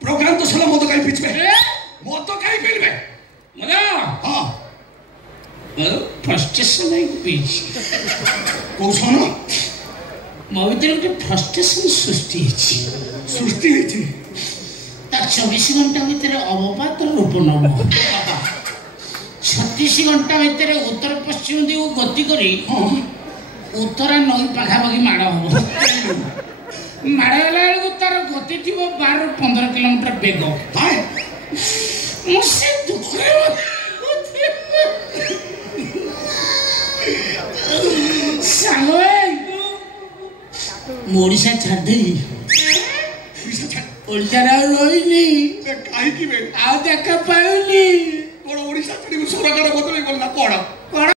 programme तो साला मद काई बीच में मद काई पीलबे मदा हां फ्रस्ट्रेशन है बीच को सुनो मो भीतर गोटे फ्रस्ट्रेशन सृष्टि होची तार 24 घंटा भीतर अवपात रूप नब 36 घंटा भीतर उत्तर पश्चिम दिगु गति करी उत्तरा नई पाखापाखि माड़ हम माड़गला बेलू तार गति थी 12-15 किलोमीटर बेग मुझे दुख सांग ओडिशा छाड़ी ओडिशा रही काहे की बे आ देखा पाउनी ओडिशा छाड़ी सरकार बदल गला कौन